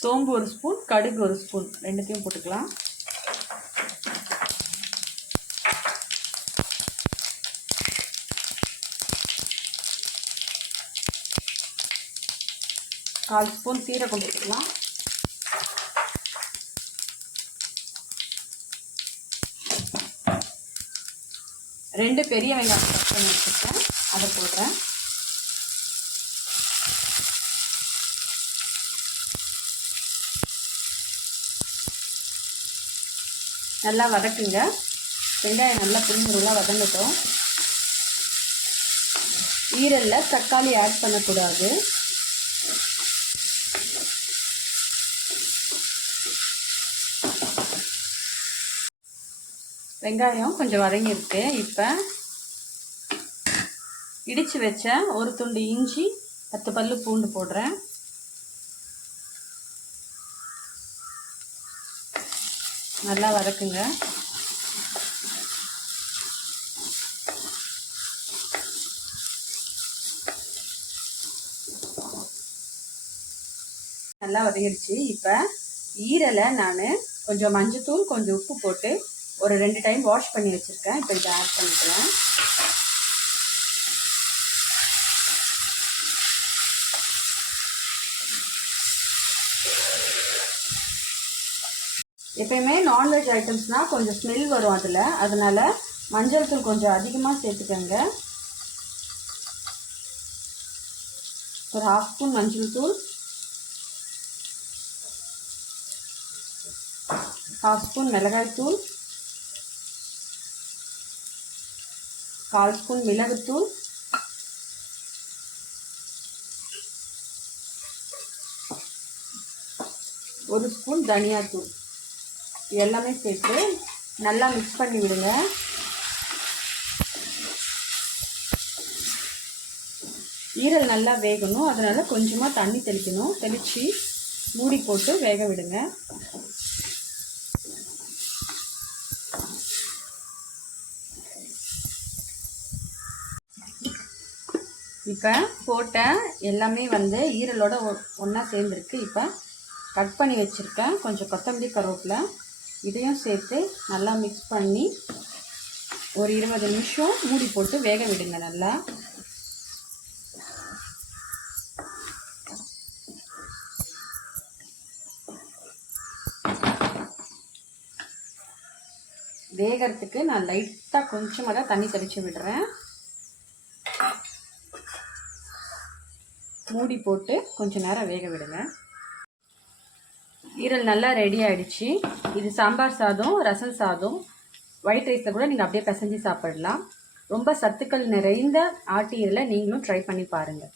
சோம்பு 1 ஸ்பூன், கடுகு 1 ஸ்பூன் ரெண்டுத்தையும் போட்டுக்கலாம். கால் ஸ்பூன் சீரகம் போட்டுக்கலாம். ரெண்டு பெரிய வெங்காயம் கட் பண்ணி வச்சுருக்கேன், அதை போடுறேன். நல்லா வதக்குங்க. வெங்காயம் நல்லா புரிஞ்சுருவா வதங்கட்டும். ஈரலில் தக்காளி ஆட் பண்ணக்கூடாது. வெங்காயம் கொஞ்சம் வதங்கிருக்கு. இப்போ இடித்து வச்ச ஒரு துண்டு இஞ்சி, 10 பல்லு பூண்டு போடுறேன். நல்லா வதக்குங்க. நல்லா வதங்கிடுச்சு. இப்போ ஈரலை நான் கொஞ்சம் மஞ்சத்தூள், கொஞ்சம் உப்பு போட்டு ஒரு 2 டைம் வாஷ் பண்ணி வச்சுருக்கேன். இப்போ இதை ஆட் பண்ணிக்கிறேன். எப்பயுமே நான்வெஜ் ஐட்டம்ஸ்னால் கொஞ்சம் ஸ்மெல் வரும் அதில், அதனால் மஞ்சள் தூள் கொஞ்சம் அதிகமாக சேர்த்துக்கங்க. ஒரு 1/2 ஸ்பூன் மஞ்சள் தூள், 1/2 ஸ்பூன் மிளகாய் தூள், 1/4 ஸ்பூன் மிளகுத்தூள், 1 ஸ்பூன் தனியாத்தூள் எல்லாமே சேர்த்து நல்லா மிக்ஸ் பண்ணி விடுங்க. ஈரல் நல்லா வேகணும், அதனால் கொஞ்சமாக தண்ணி தெளிக்கணும். தெளித்து மூடி போட்டு வேக விடுங்க. இப்போ போட்ட எல்லாமே ஈரலோட ஒன்றா சேர்ந்துருக்கு. இப்போ கட் பண்ணி வச்சுருக்கேன் கொஞ்சம் கொத்தமல்லி, கருவேப்பிலை, இதையும் சேர்த்து நல்லா மிக்ஸ் பண்ணி ஒரு 20 நிமிஷம் மூடி போட்டு வேக விடுங்க. நல்லா வேகிறதுக்கு நான் லைட்டாக கொஞ்சமாக தான் தண்ணி தெளித்து விடுறேன். மூடி போட்டு கொஞ்சம் நேரம் வேக விடுங்க. ஈரல் நல்லா ரெடி ஆகிடுச்சு. இது சாம்பார் சாதம், ரசம் சாதம், ஒயிட் ரைஸில் கூட நீங்கள் அப்படியே பிசைஞ்சு சாப்பிடலாம். ரொம்ப சத்துக்கள் நிறைந்த ஆட்டு ஈரலை நீங்களும் ட்ரை பண்ணி பாருங்கள்.